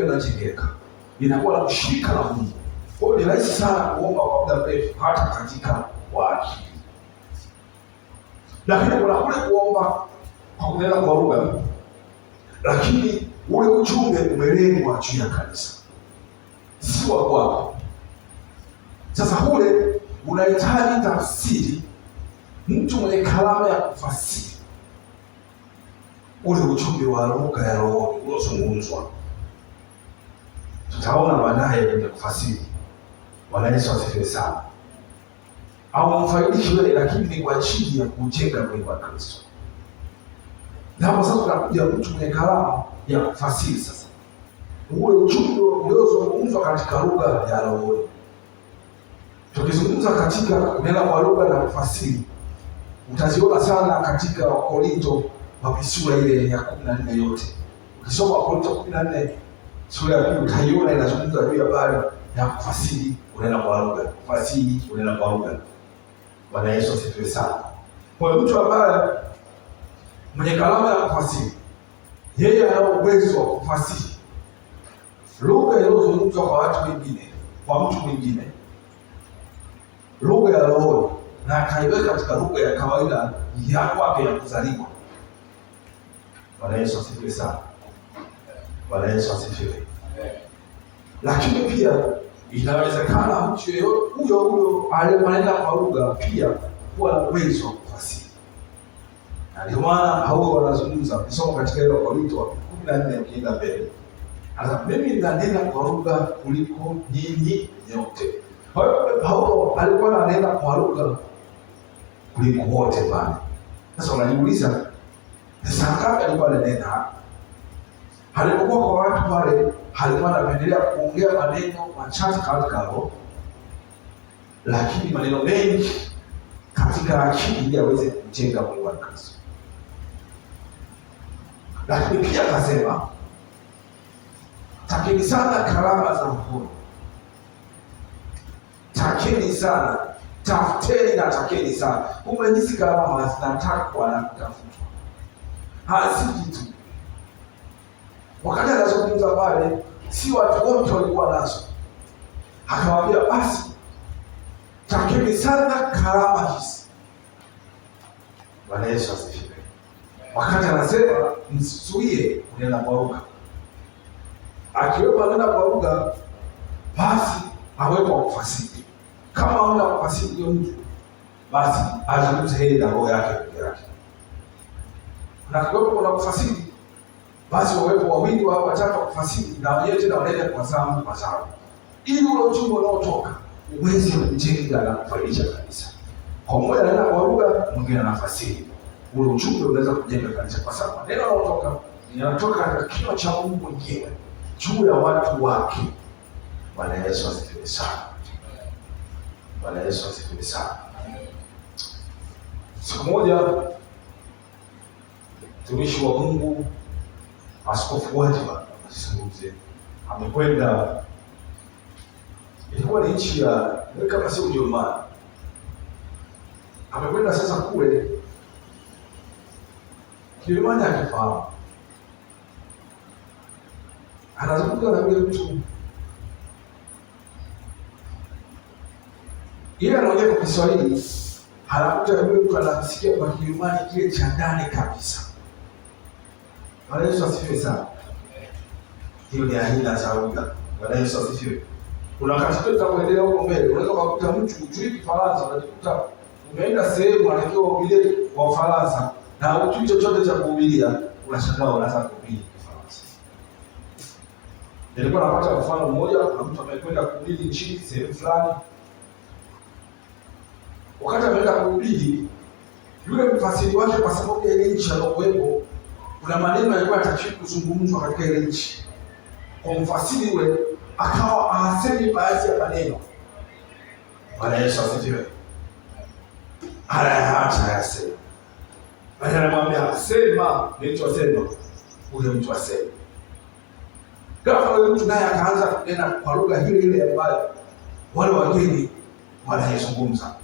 lugha inajengeka, inakuwa na ushirika na Mungu. Kwa hiyo ni rahisi sana kuomba kwa muda mrefu hata katika akili. Lakini kuna kule kuomba kwa kunena kwa lugha, lakini ule ujumbe umelengwa juu ya kanisa, si wa kwako. Sasa kule unahitaji tafsiri, mtu mwenye karama ya kufasiri ule ujumbe wa lugha ya roho uliozungumzwa. Tutaona baadaye kwenye kufasiri. Bwana Yesu asifiwe sana. Au mfaidisho wewe, lakini ni kwa ajili ya kujenga mwili wa Kristo. Na hapo sasa tunakuja mtu mwenye karama ya kufasiri. Sasa ule ujumbe uliozungumzwa katika lugha ya roho. Tukizungumza katika kunena kwa lugha na kufasiri, utaziona sana katika Wakorinto wa sura ile ya 14 yote. Ukisoma Wakorinto 14 sura ya 2 utaiona inazungumza juu ya habari ya kufasiri, kunena kwa lugha, kufasiri, kunena kwa lugha. Bwana Yesu asifiwe sana. Kwa hiyo mtu ambaye mwenye karama ya kufasiri, yeye ana uwezo wa kufasiri lugha iliyozungumzwa kwa watu wengine, kwa mtu mwingine, lugha ya roho, na akaiweka katika lugha ya kawaida ya kwake ya kuzaliwa. Bwana Yesu asifiwe sana. Bwana Yesu asifiwe. Lakini pia inawezekana mtu yeyote huyo aliyemanena kwa lugha pia kuwa na uwezo wa kufasiri. Na ndio maana Paulo wanazungumza, ukisoma katika ile Wakorintho 14 ukienda mbele, anasema mimi ninanena kwa lugha kuliko nyinyi nyote. Kwa hiyo Paulo alikuwa ananena kwa lugha kuliko wote pale. Sasa unajiuliza, saa ngapi alikuwa ananena? Alipokuwa kwa watu pale, alikuwa anapendelea kuongea maneno machache katika roho, lakini maneno mengi katika akili ili aweze kujenga mwili wa Kristo. Lakini pia akasema, takeni sana karama za roho. Takeni sana, tafuteni na takeni sana. Kumbe hizi karama zinatakwa na kutafutwa, haziji tu. Wakati anazungumza pale, si watu wote walikuwa nazo. Akawaambia basi, takeni sana karama hizi. Bwana Yesu asifiwe. Wakati anasema msizuie kunena kwa lugha, akiwepo anena kwa lugha, basi awepo kufasiri. Kama huna kufasiri hiyo mtu, basi azungumze yeye na roho yake peke yake. Na kiwepo kuna kufasiri, basi wawepo wawili au watatu wa kufasiri, na wenyewe tena wanaenda kwa zamu, ili ule ujumbe unaotoka uweze kujenga na kufaidisha kanisa. Kwa mmoja anaenda kwa lugha, mwingine anafasiri, ule ujumbe unaweza kujenga kanisa, kwa sababu neno linalotoka linatoka katika kinywa cha Mungu mwenyewe juu ya watu wake. Bwana Yesu asifiwe sana. Bwana Yesu asifiwe sana. Siku moja mtumishi wa Mungu Askofu Gwajima asizungumze, amekwenda, ilikuwa ni nchi ya kama sio Ujerumani. Amekwenda sasa kule Kijerumani, akifahamu, anazungumza na yule mtu, yeye anaongea kwa Kiswahili, anakuta yule mtu anasikia kwa Kijerumani kile cha ndani kabisa. Bwana Yesu asifiwe sana. Hiyo ni aina za lugha. Bwana Yesu asifiwe. Kuna wakati tutaendelea huko mbele, unaweza kukuta mtu hujui Kifaransa, unajikuta umeenda sehemu anatakiwa uhubirie kwa Ufaransa na hujui chochote cha kuhubiria, unashangaa unaanza kuhubiri Kifaransa. Nilikuwa napata mfano mmoja, kuna mtu amekwenda kuhubiri nchini sehemu fulani. Wakati ameenda kuhubiri, yule mfasiri wake, kwa sababu ya ile nchi aliyokuwepo, kuna maneno yalikuwa yanatakiwa kuzungumzwa katika ile nchi. Kwa mfasiri yule akawa asemi baadhi ya maneno. Bwana Yesu asifiwe. Hata yasema. Bwana anamwambia sema, mtu asema, ule mtu asema. Ghafla yule mtu naye akaanza kunena kwa lugha ile ile ambayo wale wageni wanayezungumza.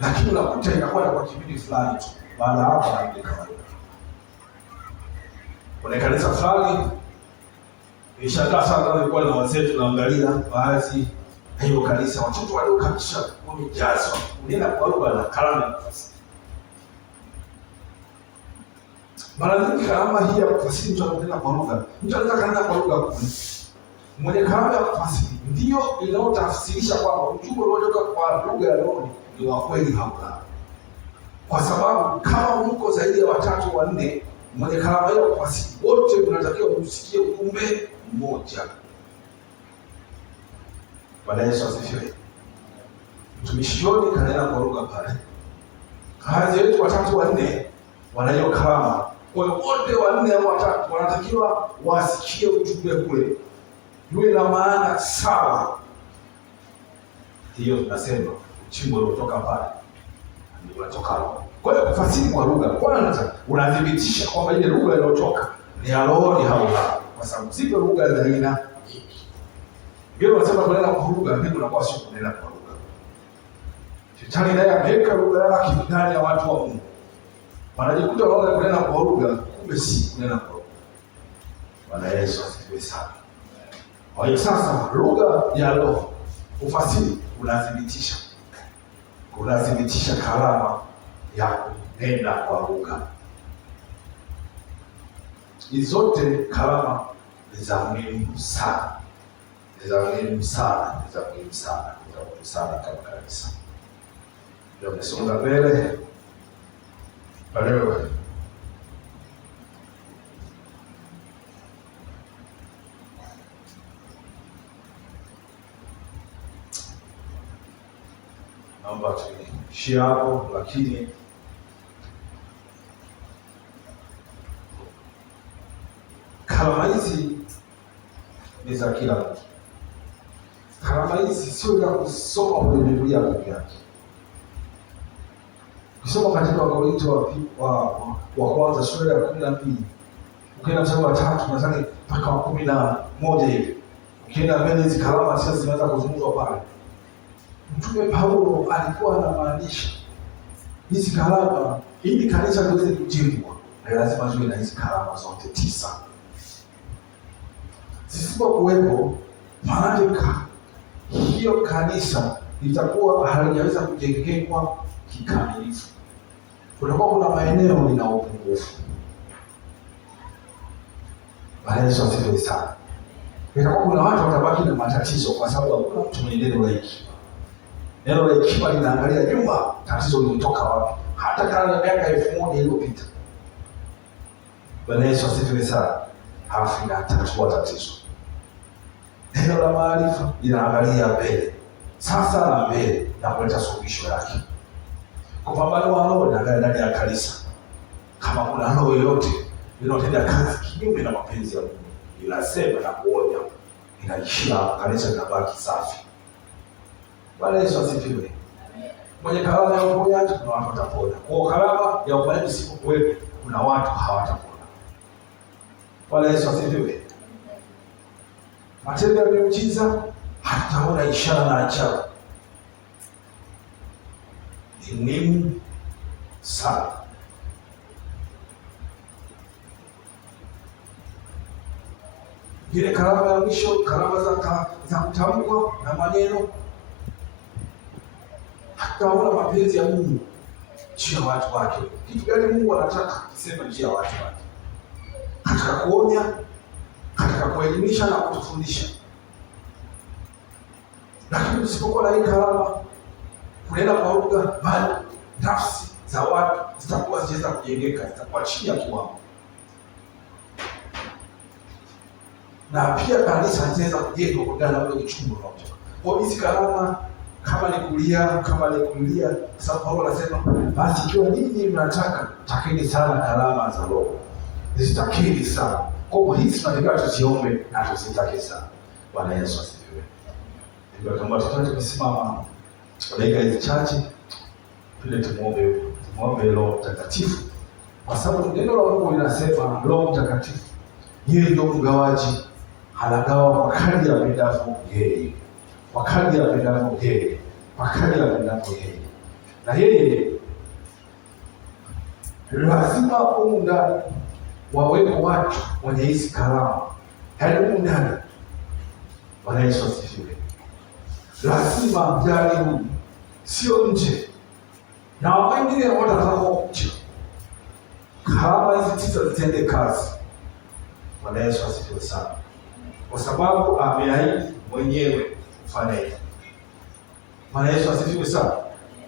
Lakini unakuta inakuwa kwa kipindi fulani tu. Baada ya hapo anaandika kawaida. Kuna kanisa fulani Nishangaa sana nilikuwa na wazee tunaangalia baadhi hiyo kanisa, watoto wadogo kabisa wamejazwa kunena kwa lugha na karama ya kufasiri. Mara nyingi karama hii ya kufasiri, mtu ananena kwa lugha, mtu anaweza kanena kwa lugha kumi. Mwenye karama ya kufasiri ndio inaotafsirisha kwamba ujumbe unaotoka kwa lugha ya roho ni wa kweli hapa. Kwa sababu kama mko zaidi ya 3 au 4 mwenye karama hiyo ya kufasiri, wote mnatakiwa kusikia ujumbe mmoja. Bwana Yesu asifiwe. Mtumishi John kanena kwa lugha pale. Kazi yetu 3 au 4 wanayo karama. Kwa hiyo wote 4 au 3 wanatakiwa wasikie ujumbe kule. Yule na maana sawa. Hiyo tunasema uchimbo uliotoka pale ndio unatoka roho. Kwa hiyo kufasiri kwa lugha, kwanza unadhibitisha kwamba ile lugha iliyotoka ni ya roho, ni haula. Kwa sababu zipo lugha za aina nyingi. Ndio wanasema kunena kwa lugha, ndio unakuwa sio kunena kwa lugha. Shetani naye ameweka lugha yake ndani ya watu wa Mungu. Wanajikuta wanaona kunena kwa lugha, kumbe si kunena kwa lugha. Bwana Yesu asifiwe sana. Kwa hiyo sasa lugha ya roho, ufasiri unadhibitisha karama ya kunena kwa lugha. Hizi zote karama ni za muhimu sana. Ni za muhimu sana kama kanisa. Ndio nimesonga mbele. Leo naomba tuishie hapo, lakini karama hizi ni za kila mtu. Karama hizi sio za kusoma kwenye Biblia pekee yake. Ukisoma katika Wakorintho wa kwanza sura ya 12, ukienda mstari wa 3 nadhani mpaka wa 11 hivi. Ukienda mbele hizi karama sasa zinaweza kuzungumzwa pale. Mtume Paulo alikuwa anamaanisha hizi karama ili kanisa liweze kujengwa, na lazima ziwe na hizi karama zote 9. Zisipokuwepo, maana hiyo kanisa litakuwa halijaweza kujengekwa kikamilifu. Kunakuwa kuna maeneo ina upungufu. Bwana Yesu asifiwe sana. Itakuwa kuna watu watabaki na matatizo kwa sababu hakuna mtu mwenye neno la hekima. Neno la hekima linaangalia nyuma, tatizo limetoka wapi, hata kama ni miaka 1000 iliyopita. Bwana Yesu asifiwe sana. Halafu inatatua tatizo. Neno la maarifa linaangalia mbele, sasa na mbele, na kuleta suluhisho yake. Kupambanua roho ndani ya kanisa. Kama kuna roho yoyote inayotenda kazi kinyume na mapenzi ya Mungu, inasema na kuonya, inaishia kanisa linabaki safi. Bwana Yesu asifiwe. Mwenye karama ya uponyaji, kuna watu watapona. Kwa karama ya uponyaji isipokuwepo, kuna watu hawatapona. Bwana Yesu asifiwe. Matendo ya miujiza, hataona ishara na ajabu. Ni muhimu sana. Ile karama ya mwisho, karama za kutamkwa na maneno. Hataona mapenzi ya Mungu juu ya watu wake. Kitu gani Mungu anataka kusema juu ya watu wake? Katika kuonya, katika kuelimisha na kutufundisha. Lakini usipokuwa na hii karama, kunena kwa lugha, bali nafsi za watu zitakuwa haziweza kujengeka, zitakuwa chini ya kiwango. Na pia kanisa litaweza kujengwa kulingana na ule uchungu unaotoka. Kwa hizi karama, kama ni kulia, sababu Paulo anasema basi ikiwa ninyi mnataka, takeni sana karama za roho. Zitakeni sana. Kwa hiyo hizi tunataka tusiombe na tusitake sana. Bwana Yesu asifiwe. Ndio kama tutasimama dakika hizi chache, tule tumuombe Roho Mtakatifu. Kwa sababu neno la Mungu linasema Roho Mtakatifu yeye ndio mgawaji, anagawa kwa kadri apendavyo yeye. Kwa kadri apendavyo yeye. Kwa kadri apendavyo yeye. Na yeye lazima humu ndani wawepo watu wenye hizi karama Hebu ndani. Bwana Yesu asifiwe. Lazima jaribu, sio nje. Na wengine watataka kuja. Kama hizi tisa zitende kazi. Bwana Yesu asifiwe sana. Kwa sababu ameahidi mwenyewe kufanya hivyo. Bwana Yesu asifiwe sana.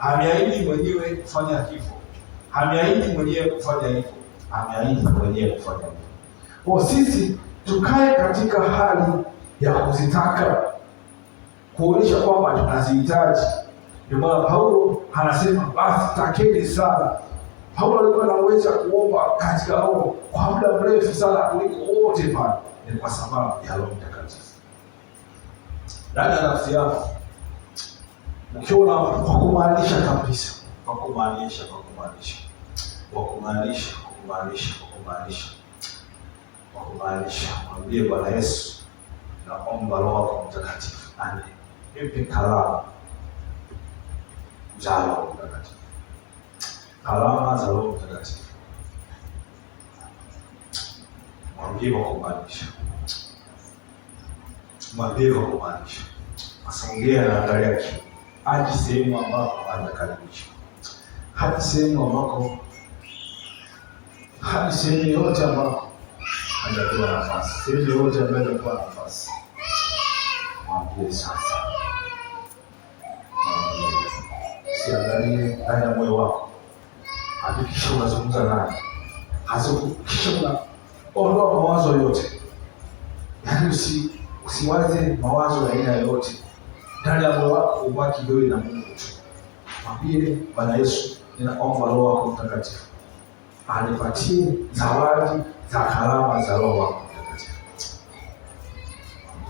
Ameahidi mwenyewe kufanya hivyo. Ameahidi mwenyewe kufanya hivyo. Ameahidi mwenyewe kufanya hivyo. Kwa sisi tukae katika hali ya kuzitaka, kuonyesha kwamba tunazihitaji. Ndio maana Paulo anasema basi takeni sana. Paulo alikuwa anaweza kuomba katika roho kwa muda mrefu sana kuliko wote pale. Ni kwa sababu ya Roho Mtakatifu. Ndani ya nafsi yako ukiona kwa kumaanisha kabisa, kwa kumaanisha, mwambie Bwana Yesu, naomba Roho wako Mtakatifu nipe karama za Roho Mtakatifu. Karama za Roho Mtakatifu. Mwambie kwa kumaanisha. Asongea na angalia kitu. Hadi sehemu ambako anakaribishwa. Hadi sehemu yote ambako hajapewa nafasi. Sehemu yote ambayo hajapewa nafasi. Mwambie sasa. Usiangalie ndani ya moyo wako. Hakikisha unazungumza naye. Hakikisha unaondoa mawazo yote. Yaani usiwaze mawazo ya aina yoyote. Ndani ya moyo wako ubaki wewe na Mungu tu. Mwambie Bwana Yesu, ninaomba Roho wako Mtakatifu anipatie zawadi za karama za Roho wako Mtakatifu.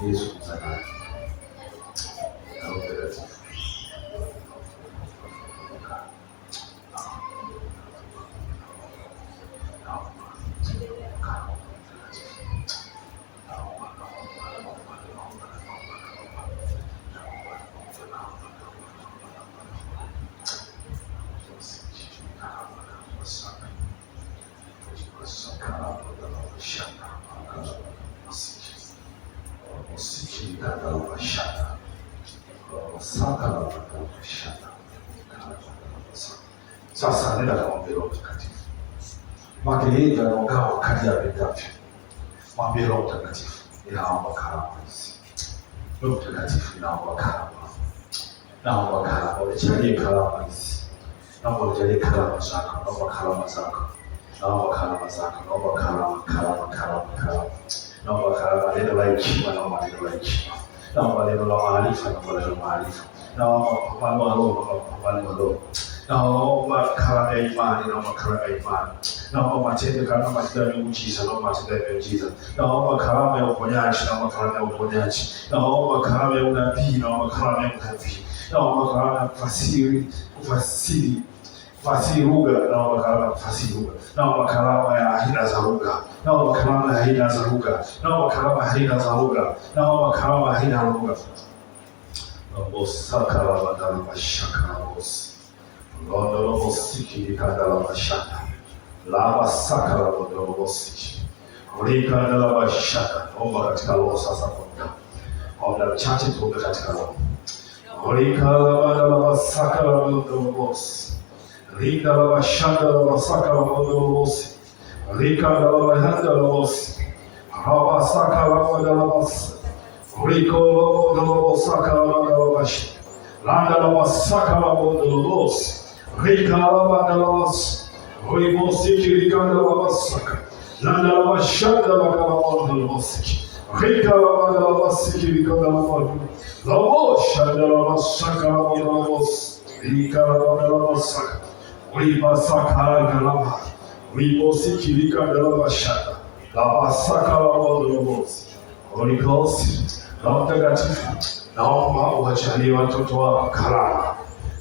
Yesu mzana. Roho Mtakatifu. Sasa nenda kaombe Roho Mtakatifu. Mwambie anaongawa kadri ya pendavyo. Mwambie Roho Mtakatifu, ninaomba karama hizi. Roho Mtakatifu, ninaomba karama. Unijalie karama hizi. Naomba unijalie karama zako. Naomba karama zako. Naomba karama neno la hekima, naomba neno la hekima. Naomba neno la maarifa, naomba neno la maarifa. Naomba upambanuo wa roho. Naomba karama ya imani, naomba matendo karama ya miujiza, naomba karama ya uponyaji, naomba karama ya unabii, naomba karama ya kufasiri lugha, naomba karama ya kufasiri lugha, naomba karama ya aina za lugha, naomba karama ya aina za lugha. Sakala badala mashaka bosi. Londo bosiki likandala mashaka. Lava sakala londo bosiki. Ulikandala mashaka. Omba katika roho sasa kwa muda mchache tuombe katika roho. Ulikandala badala sakala londo bosi. Likandala mashaka la sakala londo bosi. Likandala mahanda bosi. Hava sakala badala bosi. Riko londo sakala badala bosi. Landa la wasaka la bondolos, Rika la bandalos, Ribosiki Rikanda la wasaka, Landa la washanda la bondolos, Rika la bandalos, Rikanda la bondolos, Lamo shanda la wasaka la bondolos, Rika la bandalos, Riba saka la lama, Ribosiki Rikanda la washanda, la wasaka la bondolos, Rikosi, la mtakatifu. Naomba uwajalie watoto wako karama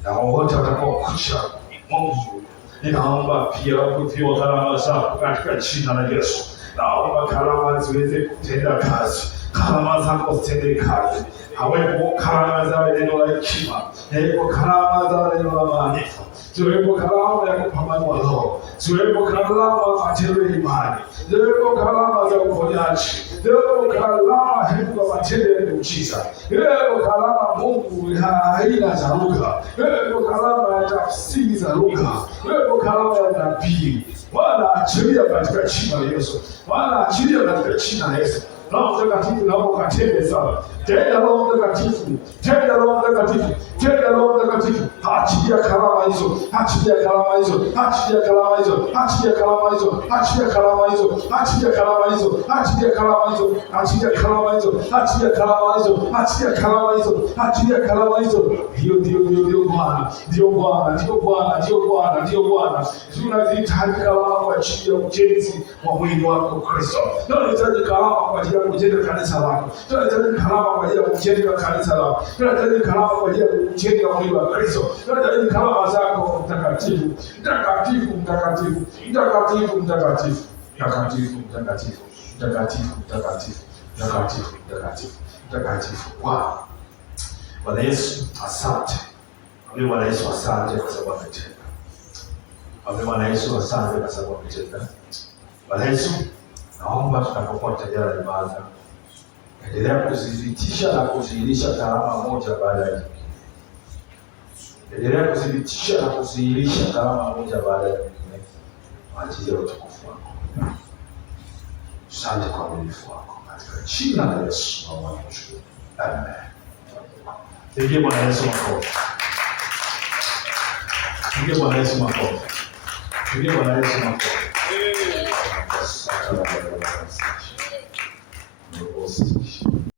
na wote watakaokuja Mungu. Ninaomba pia kupewa karama zako katika jina la Yesu. Naomba karama ziweze kutenda kazi. Karama zako zitende kazi. Hawepo karama za neno la hekima, hawepo karama za neno la maarifa. ziwepo karama ya kupambanua roho, ziwepo karama matendo ya imani, ziwepo karama za uponyaji, ziwepo karama ya matendo ya miujiza, ziwepo karama Mungu haina za lugha, ziwepo karama ya tafsiri za lugha, ziwepo karama ya unabii. Bwana achilia katika jina la Yesu, Bwana achilia katika jina la Yesu. Roho Mtakatifu naomba katende sana. Tenda Roho Mtakatifu, tenda Roho Mtakatifu, tenda Roho Mtakatifu. Achilia karama hizo, achilia karama hizo, achilia karama hizo, achilia karama hizo, achilia karama hizo, achilia karama hizo, achilia karama hizo, achilia karama hizo, achilia karama hizo, achilia karama hizo, achilia karama hizo. Ndio Bwana, ndio Bwana, ndio Bwana, ndio Bwana, ndio Bwana. Tunazihitaji karama kwa ajili ya ujenzi wa mwili wako Kristo. Tunahitaji karama kwa ajili ya kujenga kanisa lako. Tunahitaji karama kwa ajili ya kujenga kanisa lako. Tunahitaji karama kwa ajili ya kujenga mwili wa Kristo. Tunahitaji karama zako mtakatifu, mtakatifu, mtakatifu, mtakatifu, mtakatifu, mtakatifu, mtakatifu, mtakatifu, mtakatifu, mtakatifu, mtakatifu, mtakatifu. Bwana Yesu, asante. Bwana Yesu, asante kwa sababu umetenda. Bwana Yesu, asante kwa sababu umetenda. Bwana Yesu, naomba tunapokuwa tayari na ibada, endelea kuzithibitisha na kudhihirisha karama moja baada ya nyingine. Endelea kudhibitisha na kudhihirisha karama moja baada ya nyingine kwa ajili ya utukufu wako. Asante kwa uaminifu wako. Katika jina la Yesu naomba na kushukuru. Amen. Pigie Bwana Yesu makofi. Pigie Bwana Yesu makofi. Pigie Bwana Yesu makofi. Asante.